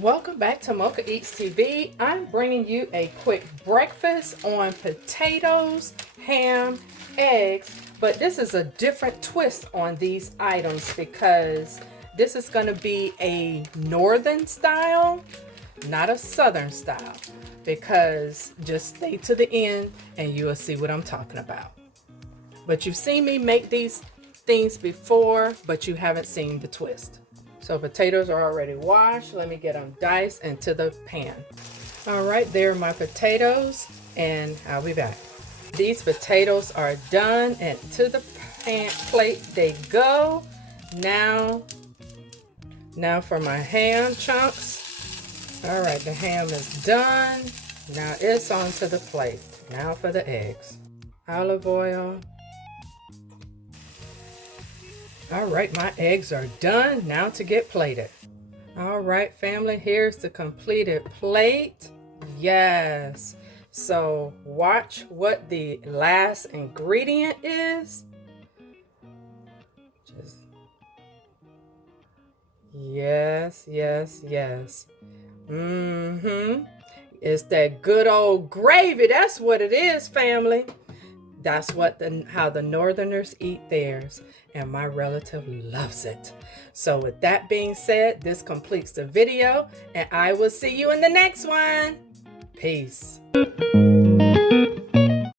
Welcome back to Mochaeatstv. I'm bringing you a quick breakfast on potatoes, ham, eggs, but this is a different twist on these items because this is going to be a northern style, not a southern style, because just stay to the end and you will see what I'm talking about. But you've seen me make these things before, but you haven't seen the twist. So potatoes are already washed. Let me get them diced into the pan. All right, there are my potatoes, and I'll be back. These potatoes are done, and to the plate they go. Now for my ham chunks. All right, the ham is done. Now it's onto the plate. Now for the eggs. Olive oil. All right, my eggs are done. Now to get plated. All right, family, here's the completed plate. Yes. So watch what the last ingredient is. Yes. It's that good old gravy. That's what it is, family. That's how the Northerners eat theirs, and my relative loves it. So with that being said, this completes the video, and I will see you in the next one. Peace.